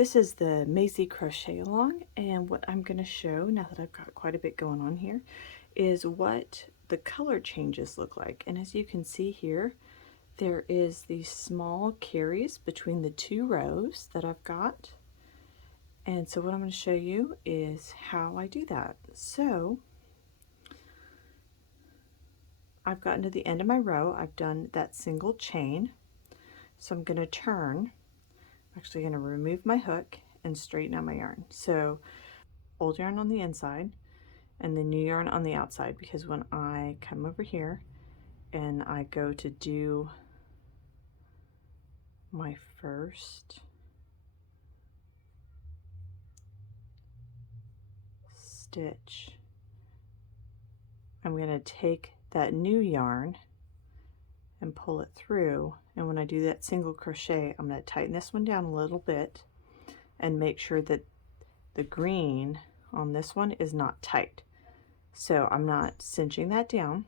This is the Maisie crochet along, and what I'm going to show now that I've got quite a bit going on here is what the color changes look like. And as you can see here, there is these small carries between the two rows that I've got. And so what I'm going to show you is how I do that. So I've gotten to the end of my row. I've done that single chain. So I'm going to turn. I'm actually going to remove my hook and straighten out my yarn. So old yarn on the inside and the new yarn on the outside, because when I come over here and I go to do my first stitch, I'm going to take that new yarn and pull it through, and when I do that single crochet, I'm going to tighten this one down a little bit and make sure that the green on this one is not tight. So I'm not cinching that down,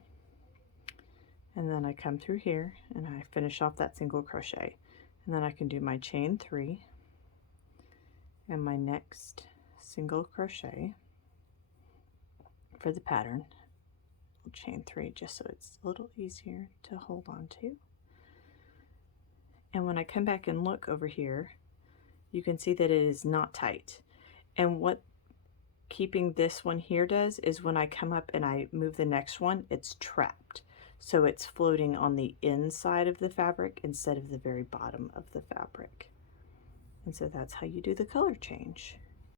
and then I come through here and I finish off that single crochet, and then I can do my chain 3 and my next single crochet for the pattern. Chain 3 just so it's a little easier to hold on to. And when I come back and look over here, you can see that it is not tight. And what keeping this one here does is when I come up and I move the next one, it's trapped. So it's floating on the inside of the fabric instead of the very bottom of the fabric. And so that's how you do the color change.